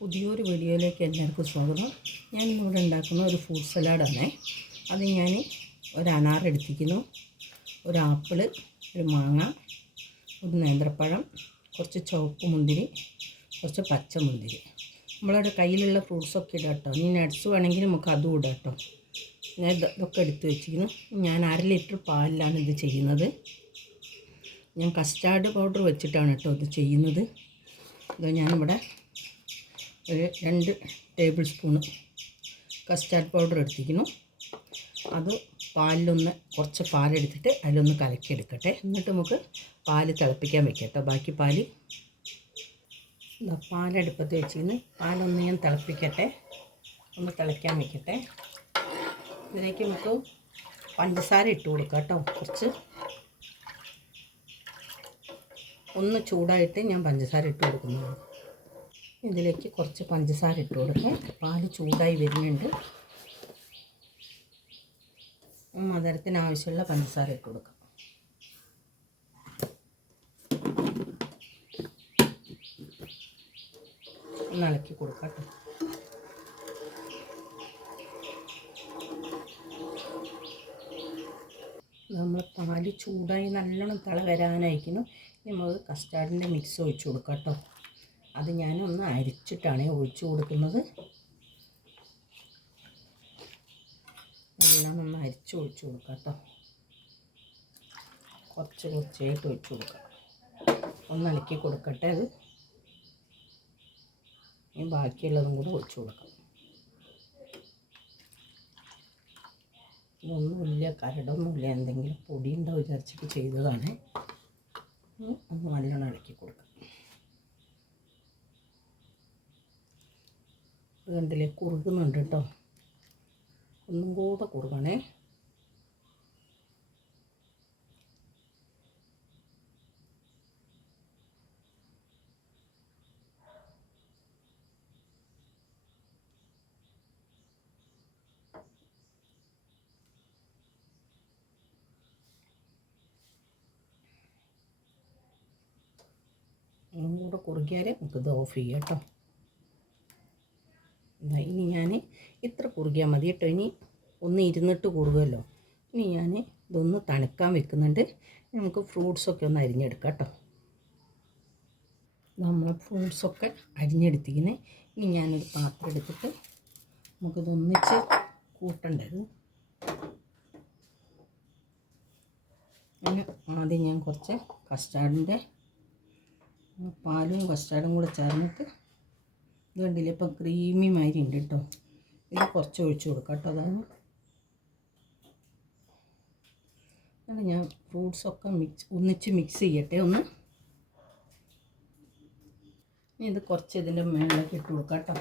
പുതിയൊരു വീഡിയോയിലേക്ക് എല്ലാവർക്കും സ്വാഗതം. ഞാൻ ഇന്നിവിടെ ഉണ്ടാക്കുന്ന ഒരു ഫ്രൂട്ട് സലാഡാണ് അത് ഞാൻ ഒരു അനാർ എടുത്തിരിക്കുന്നു. ഒരു ആപ്പിൾ ഒരു മാങ്ങ ഒരു നേന്ത്രപ്പഴം കുറച്ച് ചുവപ്പ് മുന്തിരി കുറച്ച് പച്ച മുന്തിരി നമ്മളുടെ കയ്യിലുള്ള ഫ്രൂട്ട്സൊക്കെ ഇടാം കേട്ടോ. ഇനി നട്ട്സ് വേണമെങ്കിൽ നമുക്ക് അതും ഇടാം കേട്ടോ. ഞാൻ ഇത് ഇതൊക്കെ എടുത്ത് വെച്ചിരിക്കുന്നു. ഞാൻ അര ലിറ്റർ പാലിലാണ് ഇത് ചെയ്യുന്നത്. ഞാൻ കസ്റ്റാർഡ് പൗഡർ വെച്ചിട്ടാണ് കേട്ടോ ഇത് ചെയ്യുന്നത്. ഇത് ഞാനിവിടെ ഒരു രണ്ട് ടേബിൾ സ്പൂണ് കസ്റ്റാർഡ് പൗഡർ എടുത്തിരിക്കുന്നു. അത് പാലിലൊന്ന് കുറച്ച് പാലെടുത്തിട്ട് അതിലൊന്ന് കലക്കിയെടുക്കട്ടെ. എന്നിട്ട് നമുക്ക് പാൽ തിളപ്പിക്കാൻ വെക്കാം കേട്ടോ. ബാക്കി പാൽ പാലെടുപ്പത്ത് വെച്ചിരുന്ന് പാലൊന്ന് ഞാൻ തിളപ്പിക്കട്ടെ. ഒന്ന് തിളയ്ക്കാൻ വെക്കട്ടെ. ഇതിലേക്ക് നമുക്ക് പഞ്ചസാര ഇട്ട് കൊടുക്കാം കേട്ടോ. കുറച്ച്. ഒന്ന് ചൂടായിട്ട് ഞാൻ പഞ്ചസാര ഇട്ട് കൊടുക്കുന്നതാണ് ഇതിലേക്ക് കുറച്ച് പഞ്ചസാര ഇട്ട് കൊടുക്കാം. പാൽ ചൂടായി വരുന്നുണ്ട്. മധുരത്തിന് ആവശ്യമുള്ള പഞ്ചസാര ഇട്ട് കൊടുക്കാം. ഒന്ന് ഇളക്കി നമ്മൾ പാൽ ചൂടായി നല്ലോണം തിള വരാനായിരിക്കുന്നു നമുക്ക് കസ്റ്റാർഡിന്റെ മിക്സ് ഒഴിച്ച് കൊടുക്കാം കേട്ടോ. അത് ഞാനൊന്ന് അരിച്ചിട്ടാണ് ഒഴിച്ചു കൊടുക്കുന്നത്. എല്ലാം ഒന്ന് അരിച്ച് ഒഴിച്ചു കൊടുക്കാം കേട്ടോ. കുറച്ച് കുറച്ചായിട്ട് ഒഴിച്ചു കൊടുക്കാം. ഒന്ന് ഇളക്കി കൊടുക്കട്ടെ അത്. ഇനി ബാക്കിയുള്ളതും കൂടെ ഒഴിച്ചു കൊടുക്കാം. ഇതൊന്നുമില്ല കരടൊന്നുമില്ല. എന്തെങ്കിലും പൊടി ഉണ്ടാവും വിചാരിച്ചിട്ട് ചെയ്തതാണ്. ഒന്ന് നല്ലോണം ഇളക്കി കൊടുക്കാം. ഇത് കണ്ടില്ലേ? കുറുകുന്നുണ്ട് കേട്ടോ ഒന്നും കൂടെ കുറുകണേ. ഒന്നും കൂടെ കുറുകിയാൽ നമുക്കിത് ഓഫ് ചെയ്യാം കേട്ടോ ഇനി ഞാൻ ഇത്ര കുറുകിയാൽ മതി കേട്ടോ. ഇനി ഒന്ന് ഇരുന്നിട്ട് കുറുകുമല്ലോ ഇനി ഞാൻ ഇതൊന്ന് തണുക്കാൻ വെക്കുന്നുണ്ട്. നമുക്ക് ഫ്രൂട്ട്സൊക്കെ ഒന്ന് അരിഞ്ഞെടുക്കാം കേട്ടോ. നമ്മൾ ഫ്രൂട്ട്സൊക്കെ അരിഞ്ഞെടുത്തിരിക്കുന്നത് ഇനി ഞാനൊരു പാത്രം എടുത്തിട്ട് നമുക്കിതൊന്നിച്ച് കൂട്ടേണ്ടത്. അതിന് ആദ്യം ഞാൻ കുറച്ച് കസ്റ്റാർഡിന്റെ പാലും കസ്റ്റാർഡും കൂടെ ചേർന്നിട്ട് ഇത് കണ്ടില്ലേ ഇപ്പം ക്രീമി മാതിരി ഉണ്ട് കേട്ടോ. ഇത് കുറച്ച് ഒഴിച്ച് കൊടുക്കാം കേട്ടോ അതാണ്. എന്നിട്ട് ഞാൻ ഫ്രൂട്ട്സൊക്കെ മിക്സ് ഒന്നിച്ച് മിക്സ് ചെയ്യട്ടെ ഒന്ന്. ഇനി ഇത് കുറച്ച് ഇതിന്റെ മേളിലേക്ക് ഇട്ട് കൊടുക്കാം കേട്ടോ.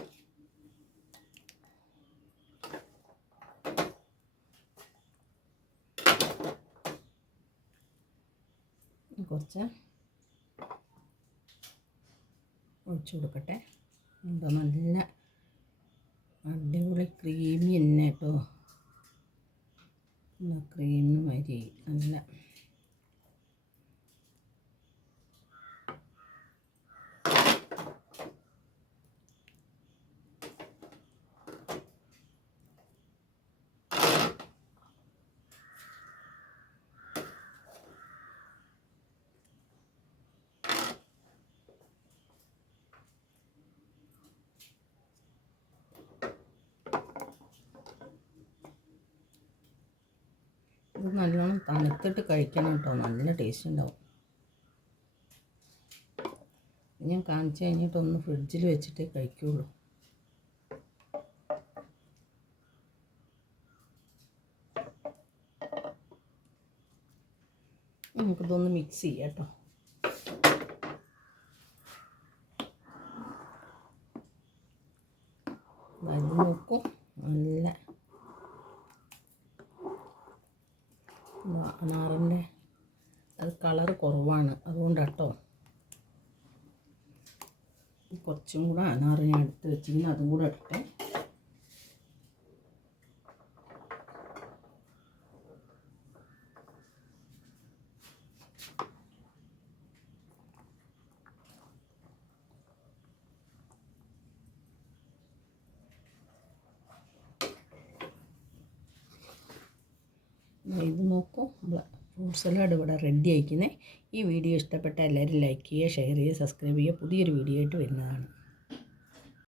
കുറച്ച് ഒഴിച്ചു കൊടുക്കട്ടെ. എന്താ നല്ല അടിപൊളി ക്രീമി തന്നെ കേട്ടോ ക്രീമി മരി നല്ല ഇത് നല്ലോണം തണുത്തിട്ട് കഴിക്കണം കേട്ടോ. നല്ല ടേസ്റ്റ് ഉണ്ടാവും. ഞാൻ കാണിച്ചു കഴിഞ്ഞിട്ടൊന്ന് ഫ്രിഡ്ജിൽ വെച്ചിട്ടേ കഴിക്കുള്ളൂ. നമുക്കിതൊന്ന് മിക്സ് ചെയ്യാം കേട്ടോ. നോക്കും നല്ല അനാറിന്റെ അത് കളർ കുറവാണ്. അതുകൊണ്ട് കേട്ടോ കുറച്ചും കൂടെ അനാറ് ഞാൻ എടുത്ത് വെച്ചിങ്ങനെ അതും കൂടെ എടുത്തേ ഇത് നോക്കൂ. നമ്മൾ ഫ്രൂട്ട് സലാഡ് ഇവിടെ റെഡി ആയിക്കുന്നേ. ഈ വീഡിയോ ഇഷ്ടപ്പെട്ട എല്ലാവരും ലൈക്ക് ചെയ്യുക ഷെയർ ചെയ്യുക സബ്സ്ക്രൈബ് ചെയ്യുക. പുതിയൊരു വീഡിയോ ആയിട്ട് വരുന്നതാണ്.